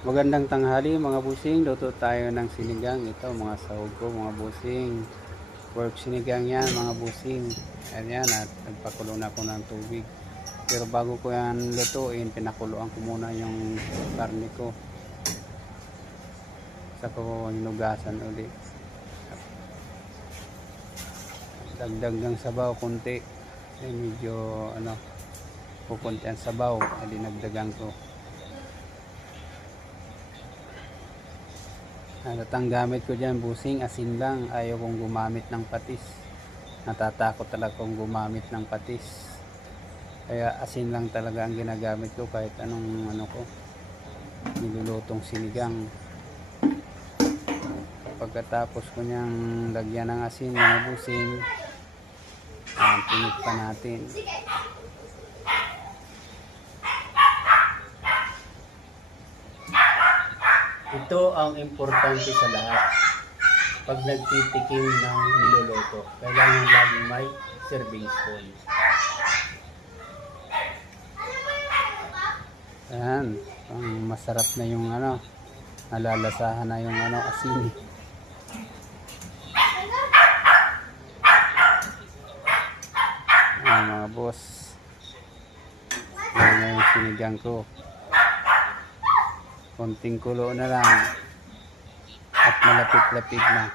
Magandang tanghali mga busing, luto tayo ng sinigang. Ito mga sahog ko mga busing. Pork sinigang yan mga busing. Ayan at nagpakulo na ako ng tubig. Pero bago ko yan lutuin, pinakuluan ko muna yung karne ko. Saka ko hinugasan ulit. Dagdag ng sabaw konti. Kasi medyo pupunti ang sabaw. Hindi nagdagang ko. At ang gamit ko dyan busing, asin lang. Ayaw kong gumamit ng patis. Natatakot talaga kong gumamit ng patis. Kaya asin lang talaga ang ginagamit ko kahit anong ko nilulutong sinigang. Pagkatapos ko niyang lagyan ng asin mga busing, pinit pa natin. Ito ang importante sa lahat. Pag nagtitikim ng niluluto, kailangan laging may serving spoon. Ayan, masarap na yung nalalasahan na yung asin. Ayan mga boss. Ayan na yung sinigang ko. Konting kulo na lang at malapit-lapit na.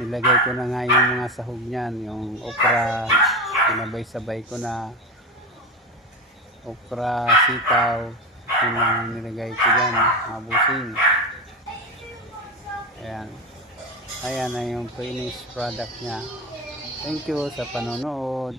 Nilagay ko na nga yung mga sahog niyan, yung okra, pinabay-sabay ko na okra, sitaw, yun ang nilagay ko dyan mga busing. Ayan na yung finished product nya. Thank you sa panonood.